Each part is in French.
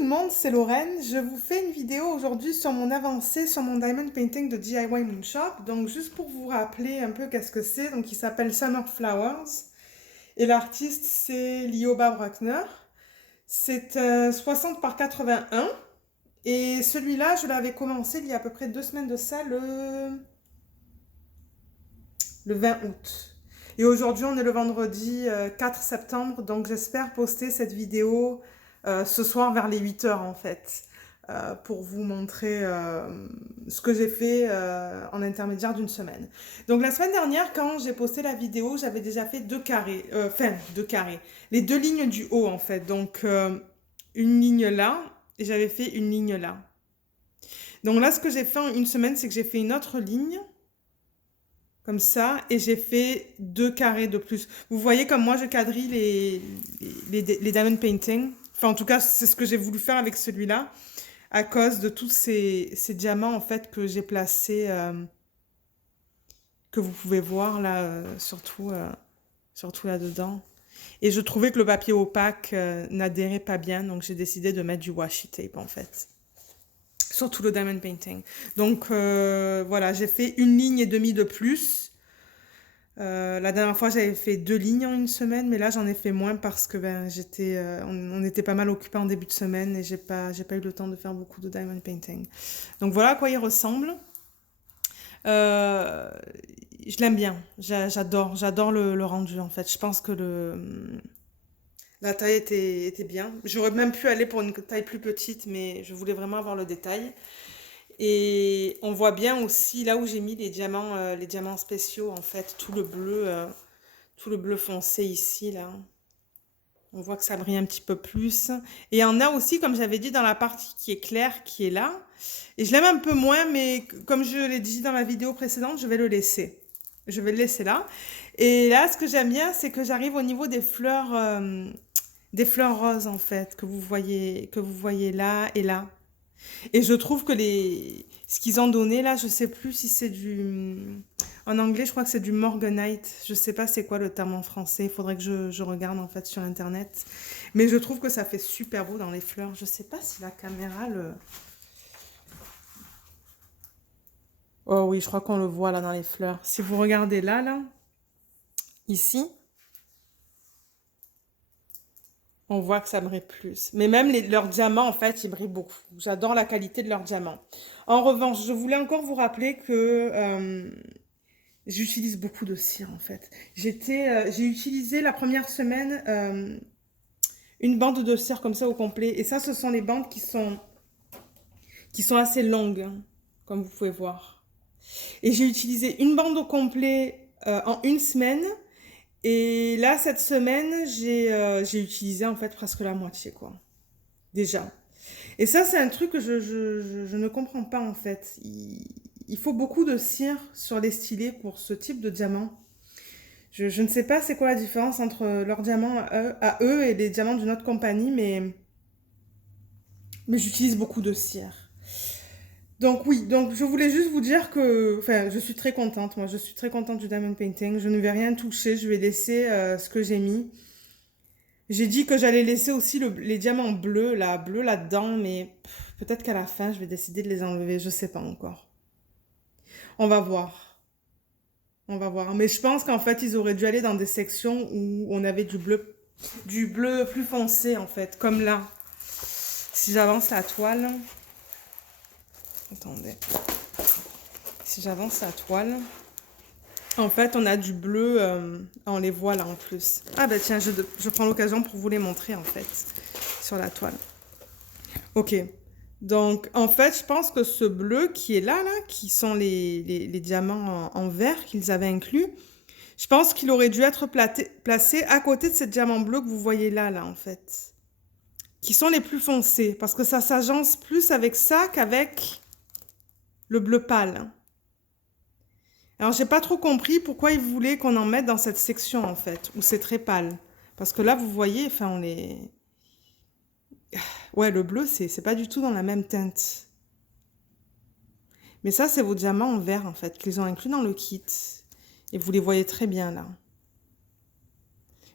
tout le monde, c'est Lorraine. Je vous fais une vidéo aujourd'hui sur mon avancée sur mon diamond painting de DIY Moonshop. Donc juste pour vous rappeler un peu qu'est-ce que c'est, donc il s'appelle Summer Flowers et l'artiste c'est Lioba Bruckner. C'est 60 par 81 et celui-là je l'avais commencé il y a à peu près 2 semaines de ça, le 20 août. Et aujourd'hui on est le vendredi 4 septembre, donc j'espère poster cette vidéo ce soir vers les 8 heures en fait, pour vous montrer ce que j'ai fait en intermédiaire d'une semaine. Donc la semaine dernière, quand j'ai posté la vidéo, j'avais déjà fait deux carrés, deux carrés, les deux lignes du haut en fait. Donc une ligne là, et j'avais fait une ligne là. Donc là, ce que j'ai fait en une semaine, c'est que j'ai fait une autre ligne, comme ça, et j'ai fait deux carrés de plus. Vous voyez comme moi, je quadrille les diamond painting. Enfin, en tout cas, c'est ce que j'ai voulu faire avec celui-là, à cause de tous ces diamants, en fait, que j'ai placés, que vous pouvez voir, là, surtout là-dedans. Et je trouvais que le papier opaque n'adhérait pas bien, donc j'ai décidé de mettre du washi tape, en fait. Surtout le diamond painting. Donc, voilà, j'ai fait une ligne et demie de plus. La dernière fois, j'avais fait 2 lignes en une semaine, mais là, j'en ai fait moins parce que on était pas mal occupés en début de semaine et j'ai pas eu le temps de faire beaucoup de diamond painting. Donc voilà à quoi il ressemble. Euh, je l'aime bien, j'adore le rendu en fait. Je pense que la taille était bien. J'aurais même pu aller pour une taille plus petite, mais je voulais vraiment avoir le détail. Et on voit bien aussi là où j'ai mis les diamants spéciaux en fait, tout le bleu foncé ici, là. On voit que ça brille un petit peu plus. Et il y en a aussi, comme j'avais dit, dans la partie qui est claire, qui est là. Et je l'aime un peu moins, mais comme je l'ai dit dans ma vidéo précédente, je vais le laisser. Je vais le laisser là. Et là, ce que j'aime bien, c'est que j'arrive au niveau des fleurs roses, en fait, que vous voyez là et là. Et je trouve que ce qu'ils ont donné là, je sais plus si c'est en anglais, je crois que c'est du morganite. Je sais pas c'est quoi le terme en français. Il faudrait que je regarde en fait sur internet. Mais je trouve que ça fait super beau dans les fleurs. Je sais pas si la caméra le. Oh oui, je crois qu'on le voit là dans les fleurs. Si vous regardez là, ici, on voit que ça brille plus. Mais même leurs diamants, en fait, ils brillent beaucoup. J'adore la qualité de leurs diamants. En revanche, je voulais encore vous rappeler que j'utilise beaucoup de cire en fait. J'ai utilisé la première semaine une bande de cire comme ça au complet. Et ça, ce sont les bandes qui sont assez longues, hein, comme vous pouvez voir. Et j'ai utilisé une bande au complet en une semaine. Et là, cette semaine, j'ai utilisé en fait presque la moitié, quoi. Déjà. Et ça, c'est un truc que je ne comprends pas en fait. Il faut beaucoup de cire sur les stylés pour ce type de diamant. Je ne sais pas c'est quoi la différence entre leurs diamants à eux et les diamants d'une autre compagnie, mais j'utilise beaucoup de cire. Donc oui, donc je voulais juste vous dire que, enfin, je suis très contente. Moi, je suis très contente du diamond painting. Je ne vais rien toucher. Je vais laisser ce que j'ai mis. J'ai dit que j'allais laisser aussi les diamants bleus là-dedans, mais peut-être qu'à la fin, je vais décider de les enlever. Je sais pas encore. On va voir. On va voir. Mais je pense qu'en fait, ils auraient dû aller dans des sections où on avait du bleu plus foncé, en fait. Comme là. Si j'avance la toile. Attendez. Si j'avance la toile. En fait, on a du bleu. On les voit là en plus. Ah bah tiens, je prends l'occasion pour vous les montrer, en fait. Sur la toile. Ok. Donc, en fait, je pense que ce bleu qui est là, qui sont les diamants en vert qu'ils avaient inclus, je pense qu'il aurait dû être placé à côté de ces diamants bleus que vous voyez là, en fait. Qui sont les plus foncés. Parce que ça s'agence plus avec ça qu'avec le bleu pâle. Alors, j'ai pas trop compris pourquoi ils voulaient qu'on en mette dans cette section, en fait, où c'est très pâle. Parce que là, vous voyez, enfin, Ouais, le bleu, c'est pas du tout dans la même teinte. Mais ça, c'est vos diamants en vert, en fait, qu'ils ont inclus dans le kit. Et vous les voyez très bien, là.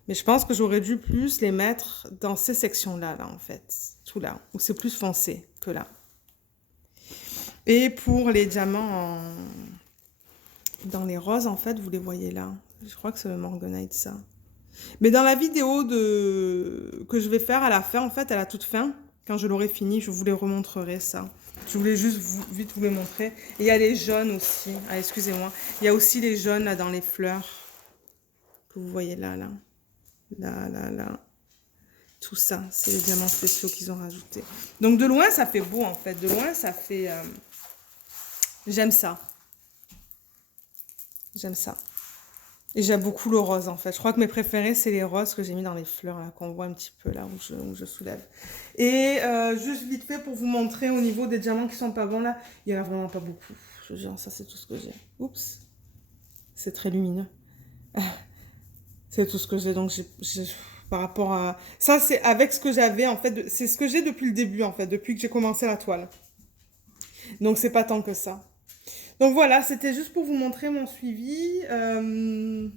Mais je pense que j'aurais dû plus les mettre dans ces sections-là, là, en fait. Tout là, où c'est plus foncé que là. Et pour les diamants dans les roses, en fait, vous les voyez là. Je crois que c'est le Morganite, ça. Mais dans la vidéo que je vais faire à la fin, en fait, à la toute fin, quand je l'aurai fini, je vous les remontrerai, ça. Je voulais juste vite vous les montrer. Et il y a les jaunes aussi. Ah, excusez-moi. Il y a aussi les jaunes, là, dans les fleurs. Que vous voyez là, là. Là, là, là. Tout ça, c'est les diamants spéciaux qu'ils ont rajoutés. Donc, de loin, ça fait beau, en fait. De loin, ça fait... J'aime ça. J'aime ça. Et j'aime beaucoup le rose, en fait. Je crois que mes préférés, c'est les roses que j'ai mis dans les fleurs, là, qu'on voit un petit peu, là, où je soulève. Et juste vite fait, pour vous montrer, au niveau des diamants qui sont pas bons, là, il y en a vraiment pas beaucoup. Je veux dire, ça, c'est tout ce que j'ai. Oups. C'est très lumineux. C'est tout ce que j'ai, donc par rapport à... Ça, c'est avec ce que j'avais, en fait. C'est ce que j'ai depuis le début, en fait, depuis que j'ai commencé la toile. Donc, c'est pas tant que ça. Donc voilà, c'était juste pour vous montrer mon suivi.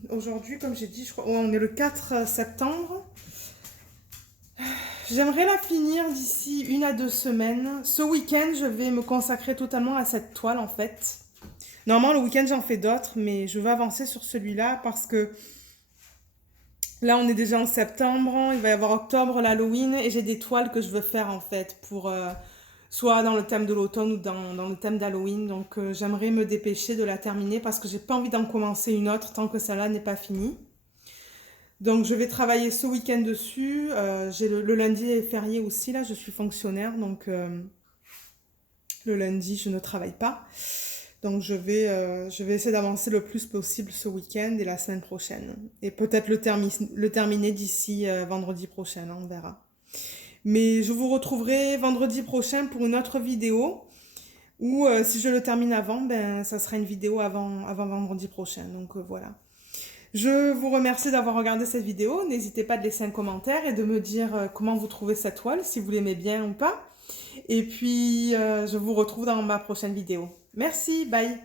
Aujourd'hui, comme j'ai dit, je crois, ouais, on est le 4 septembre. J'aimerais la finir d'ici 1 à 2 semaines. Ce week-end, je vais me consacrer totalement à cette toile, en fait. Normalement, le week-end, j'en fais d'autres, mais je veux avancer sur celui-là parce que là, on est déjà en septembre, il va y avoir octobre, l'Halloween, et j'ai des toiles que je veux faire, en fait, pour... soit dans le thème de l'automne ou dans le thème d'Halloween. Donc j'aimerais me dépêcher de la terminer parce que j'ai pas envie d'en commencer une autre tant que celle-là n'est pas finie. Donc je vais travailler ce week-end dessus. J'ai le lundi est férié aussi, là, je suis fonctionnaire, donc le lundi je ne travaille pas. Donc je vais essayer d'avancer le plus possible ce week-end et la semaine prochaine. Et peut-être le terminer d'ici vendredi prochain, hein, on verra. Mais je vous retrouverai vendredi prochain pour une autre vidéo. Ou si je le termine avant, ben ça sera une vidéo avant vendredi prochain. Donc voilà. Je vous remercie d'avoir regardé cette vidéo. N'hésitez pas de laisser un commentaire et de me dire comment vous trouvez cette toile, si vous l'aimez bien ou pas. Et puis je vous retrouve dans ma prochaine vidéo. Merci, bye!